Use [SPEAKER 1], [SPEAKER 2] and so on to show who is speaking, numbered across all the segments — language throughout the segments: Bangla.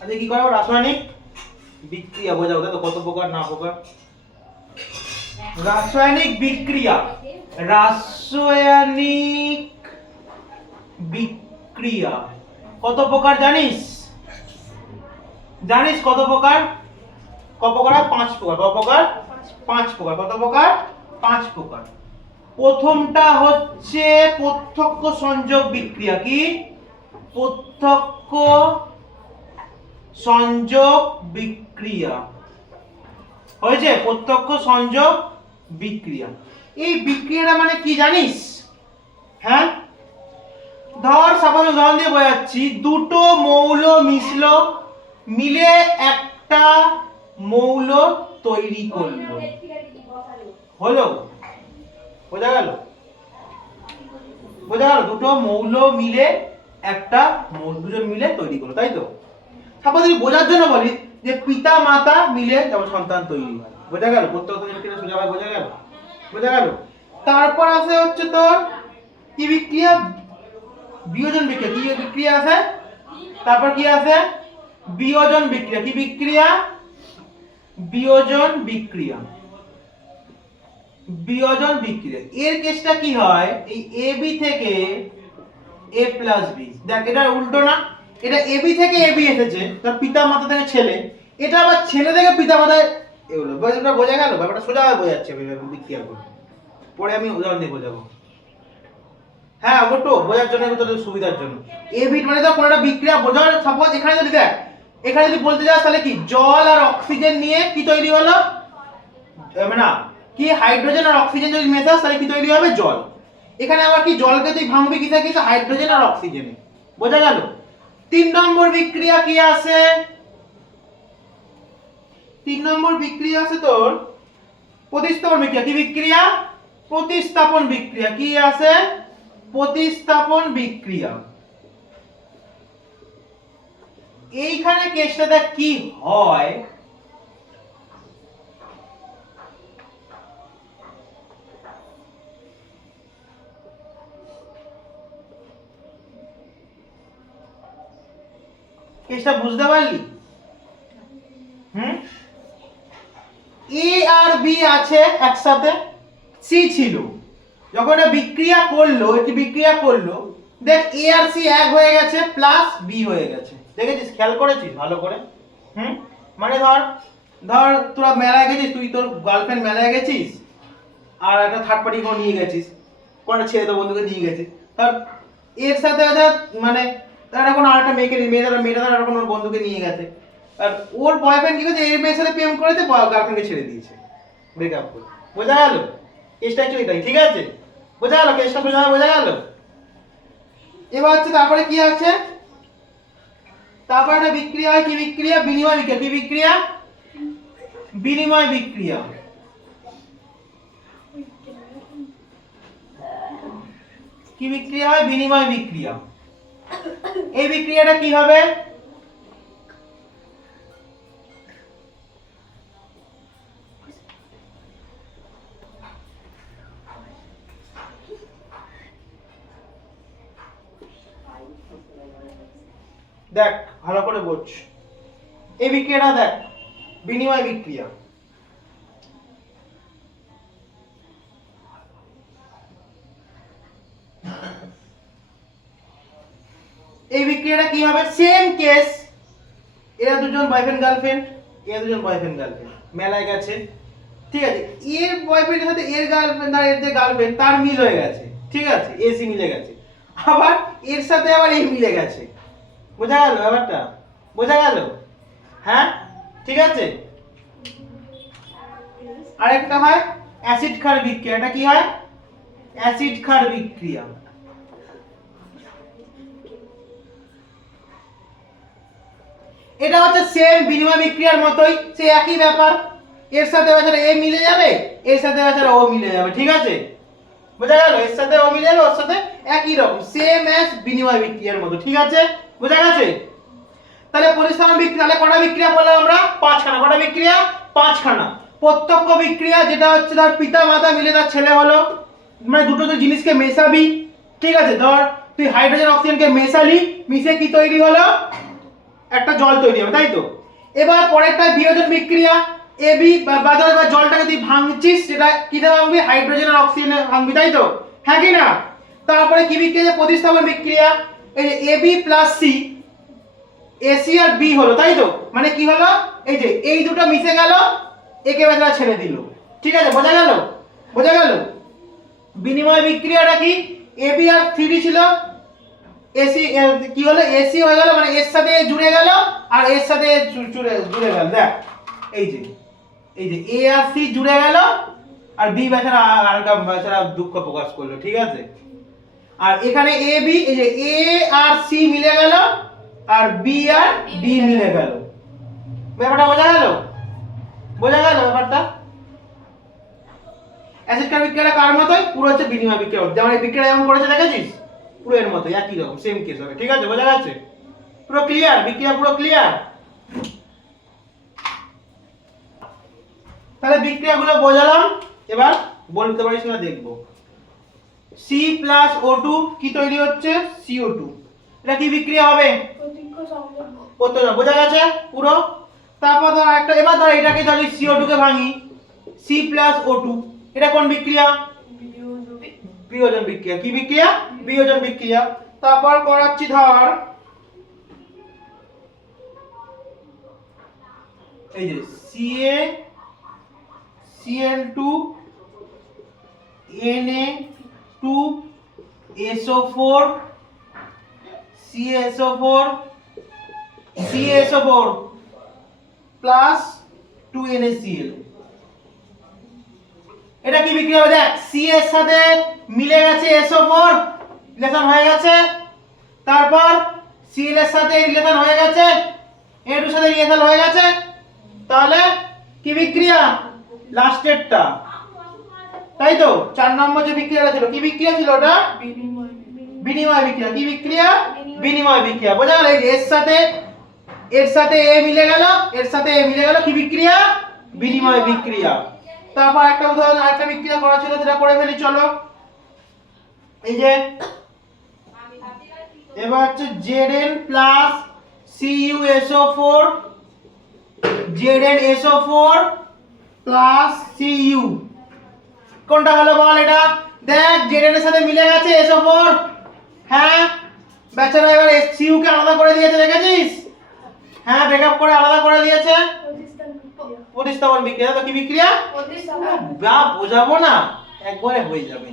[SPEAKER 1] আচ্ছা কি করব? রাসায়নিক বিক্রিয়া তাই তো? কত প্রকার না প্রকার? রাসায়নিক বিক্রিয়া। রাসায়নিক বিক্রিয়া। কত প্রকার জানিস? জানিস কত প্রকার? ক প্রকার? পাঁচ প্রকার। ক প্রকার? পাঁচ প্রকার। কত প্রকার? পাঁচ প্রকার। প্রথমটা হচ্ছে প্রত্যক্ষ সংযোগ বিক্রিয়া। কি? প্রত্যক্ষ সংযোগ বিক্রিয়া। হয়েছে? প্রত্যক্ষ সংযোগ বিক্রিয়া। এই বিক্রিয়াটা মানে কি জানিস? হ্যাঁ? ধর উদাহরণ দিয়ে বোঝাচ্ছি, দুটো মৌল মিলে একটা মৌল তৈরি করল। হলো? বোঝা গেল? বোঝা গেল? দুটো মৌল মিলে একটা মৌল, দুজন মিলে তৈরি করল, তাই তো? সাপোজ যদি বোঝার জন্য বলি যে পিতা, মাতা মিলে যেমন সন্তান তৈরি হয়। বোঝা গেল? প্রত্যক্ষ বিক্রিয়া সোজা ভাবে বোঝা গেল? বোঝা গেল? তারপর আছে হচ্ছে তোর কি বিক্রিয়া? বিয়োজন বিক্রিয়া। কি বিক্রিয়া আছে? তারপর কি আছে? বিয়োজন বিক্রিয়া। কি বিক্রিয়া? বিয়োজন বিক্রিয়া। বিয়োজন বিক্রিয়া। এর কেসটা কি হয়? এই এ বি থেকে এ প্লাস বি দেখ, এটা উল্টো না? এটা এ বি থেকে এ বি এসেছে, তার পিতা মাতা থেকে ছেলে। এটা আবার ছেলে থেকে পিতা মাতায় এগুলো ব্যাপারটা বোঝা গেল, ব্যাপারটা সোজা বোঝাচ্ছে বিক্রিয়া করে পরে আমি উদাহরণ দিয়ে বোঝাবো। হ্যাঁ ওটো বোঝার জন্য তোদের সুবিধার জন্য। এ বিট মানে তো কোনো একটা বিক্রিয়া বোঝার সাপোজ এখানে যদি দেখ, এখানে যদি বলতে যাস তাহলে কি, জল আর অক্সিজেন নিয়ে কি তৈরি হলো? মানে না, কি হাইড্রোজেন আর অক্সিজেন যদি মেশাস, তাহলে কি তৈরি হবে? জল। এখানে আবার কি, জলকে তুই ভাঙবি কিসে? কিসে? হাইড্রোজেন আর অক্সিজেনে। বোঝা গেল? তিন নম্বর বিক্রিয়া কি আছে? তিন নম্বর বিক্রিয়া আছে তোর প্রতিস্থাপন বিক্রিয়া। কি বিক্রিয়া? প্রতিস্থাপন বিক্রিয়া। কি আছে? প্রতিস্থাপন বিক্রিয়া। এইখানে কেসটাতে কি হয়। কেসটা বুঝতে পারলি? হুম? এ আর বি আছে একসাথে সি ছিল। যখন এটা বিক্রিয়া করল, এটি বিক্রিয়া করল, দেখ এ আর সি এক হয়ে গেছে প্লাস বি হয়ে গেছে। দেখেছিস? খেয়াল করেছিস? ভালো করে। হুম? মানে ধর ধর তোরা মেলায় গেছিস, তুই তোর গার্লফ্রেন্ড মেলায় গেছিস, আর একটা থার্ড পার্টি কোনো নিয়ে গেছিস, কোনো ছেলে তো বন্ধুকে নিয়ে গেছিস। ধর, এর সাথে মানে তারা কোনো আরেকটা মেয়েকে মেয়েটা মেয়েটা তার কোনো বন্ধুকে নিয়ে গেছে। আর ওর বয়ফ্রেন্ড কি করছে? এই মেয়ের সাথে প্রেম করেছে গার্লফ্রেন্ডকে ছেড়ে দিয়েছে। ব্রেকআপ করে। বোঝা গেল? কেসটা একটু এটাই, ঠিক আছে? বোঝা গেল? কেসটা সোজা বোঝা গেল? এবার হচ্ছে তারপরে কি আছে? তারপরে একটা বিক্রিয়া হয়, কি বিক্রিয়া? বিনিময় বিক্রিয়া। কি বিক্রিয়া? বিনিময় বিক্রিয়া। কি বিক্রিয়া হয়? বিনিময় বিক্রিয়া। এই বিক্রিয়াটা কি হবে? দেখ ভালো করে বোঝ। এই বিক্রিয়াটা দেখ বিনিময় বিক্রিয়া। এই বিক্রিয়াটা কি হবে? সেম কেস এরা দুজন বয়ফ্রেন্ড গার্লফ্রেন্ড এরা দুজন বয়ফ্রেন্ড গার্লফ্রেন্ড মেলায় গেছে। ঠিক আছে? এর বয়ফ্রেন্ডের সাথে এর গার্লফ্রেন্ড আর এর যে গার্লফ্রেন্ড তার মিল হয়ে গেছে। ঠিক আছে? এসি মিলে গেছে। আবার এর সাথে আবার এই মিলে গেছে। বোঝা গেল ব্যাপারটা? বোঝা গেল? হ্যাঁ? ঠিক আছে? আরেকটা হয় অ্যাসিড ক্ষার বিক্রিয়া। এটা কি হয়? অ্যাসিড ক্ষার বিক্রিয়া। এটা হচ্ছে সেম বিনিময় বিক্রিয়ার মতোই সে একই ব্যাপার। এর সাথে বেচারা এ মিলে যাবে, এর সাথে বেচারা ও মিলে যাবে, ঠিক আছে? বোঝা গেল? এর সাথে ও মিলে যাবে, ওর সাথে একই রকম সেম অ্যাজ বিনিময় বিক্রিয়ার মতো, ঠিক আছে? বোঝা গেছে? তাহলে পরিস্থাপন বিক্রিয়া তাহলে কটা বিক্রিয়া বললাম আমরা? পাঁচখানা। কটা বিক্রিয়া? পাঁচখানা। প্রত্যক্ষ বিক্রিয়া যেটা হচ্ছে তার পিতা, মাতা মিলে তার ছেলে হলো মানে দুটো তো জিনিসকে মেশাবি, ঠিক আছে? ধর তুই হাইড্রোজেন অক্সিজেনকে মেশালি, মিশে কি তৈরি হলো? একটা জল তৈরি হবে, তাই তো? এবার পরেরটা বিয়োজন বিক্রিয়া এবি বাজারে বা জলটাকে তুই ভাঙছিস, সেটা কিতে ভাঙবি? হাইড্রোজেন আর অক্সিজেনে ভাঙবি, তাই তো? হ্যাঁ কি না? তারপরে কি বিক্রিয়া প্রতিস্থাপন বিক্রিয়া? এই যে এবি প্লাস সি এসি আর বি হলো, তাই তো? মানে কি হলো? এই যে এই দুটো মিশে গেল, একে বেচারা ছেড়ে দিল। ঠিক আছে, বোঝা গেল? বোঝা গেল? বিনিময় বিক্রিয়াটা কি? এবি আর থ্রি ছিল এসি কি হলো? এসি হয়ে গেল মানে এর সাথে জুড়ে গেল, আর এর সাথে জুড়ে জুড়ে গেল, দেখ। এই যে এই যে, এ আর সি জুড়ে গেল, আর বি বেচারা আর বেচারা দুঃখ প্রকাশ করল, ঠিক আছে? আর এখানে এ, বি, এই যে এ আর সি মিলে গেল, আর বি আর ডি মিলে গেল। ব্যাপারটা বোঝা গেল? বোঝা গেল ব্যাপারটা? অ্যাসিড কার বিক্রিয়াটা কার মতোই? পুরো হচ্ছে বিনিময় বিক্রিয়া যেমন এই বিক্রিয়া যেমন করেছে, দেখেছিস? পুরো এর মতো, একই রকম সেম কেস হবে, ঠিক আছে, বোঝা যাচ্ছে? পুরো ক্লিয়ার বিক্রিয়া পুরো ক্লিয়ার তাহলে বিক্রিয়াগুলো বোঝালাম, এবার বলতে পারিস না, দেখব। সি প্লাস ও টু কি তৈরি হচ্ছে? সিও টু এটা কি বিক্রিয়া হবে? বোঝা গেছে? পুরো? তারপর ধর একটা এবার ধর এটাকে ধরি সিও টু কে ভাঙি। সি প্লাস ও টু এটা কোন বিক্রিয়া? বিয়োজন বিক্রিয়া। কি বিক্রিয়া? বিয়োজন বিক্রিয়া। তারপর করাচ্ছি ধর, এই যে CA CL two NA two SO four CSO four CSO four plus two NACL এটা কি বিক্রি হবে? দেখ সি এর সাথে মিলে গেছে ফোর রিলেশন হয়ে গেছে। তারপর সিএল এর সাথে রিলেশন হয়ে গেছে এর সাথে রিলেশন হয়ে গেছে। তাহলে কি বিক্রিয়া? লাস্টেরটা তাই তো? চার নম্বর যে বিক্রিয়াটা ছিল, কি বিক্রিয়া ছিল ওটা?
[SPEAKER 2] বিনিময়
[SPEAKER 1] বিক্রিয়া। কি বিক্রিয়া? বিনিময় বিক্রিয়া। বোঝা গেল এর সাথে এর সাথে এ মিলে গেল এর সাথে এ মিলে গেল, কি বিক্রিয়া? বিনিময় বিক্রিয়া। তারপর একটা উদাহরণ, আরেকটা বিক্রিয়া করা ছিল সেটা করে ফেলি, চলো। এই যে এবার হচ্ছে Z plus CU SO four Z N SO four plus CU কোনটা হলো বল এটা? দেখ জেড এর সাথে মিলে গেছে এসও ফোর হ্যাঁ বেচারা এবার সিইউ কে আলাদা করে দিয়েছে দেখেছিস? হ্যাঁ ব্রেকআপ করে আলাদা করে দিয়েছে। প্রতিস্থাপন বিক্রিয়া। তো কি বিক্রিয়া? যা বোঝাবো না একবারে হয়ে যাবে।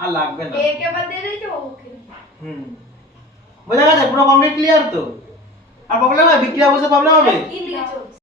[SPEAKER 1] আর লাগবে না
[SPEAKER 2] একে বাদ দিয়ে দিয়েছে ওকে
[SPEAKER 1] হুম বোঝা গেছে পুরো কমপ্লিট ক্লিয়ার তো আর প্রবলেম হবে বিক্রিয়া বুঝতে প্রবলেম হবে
[SPEAKER 2] কি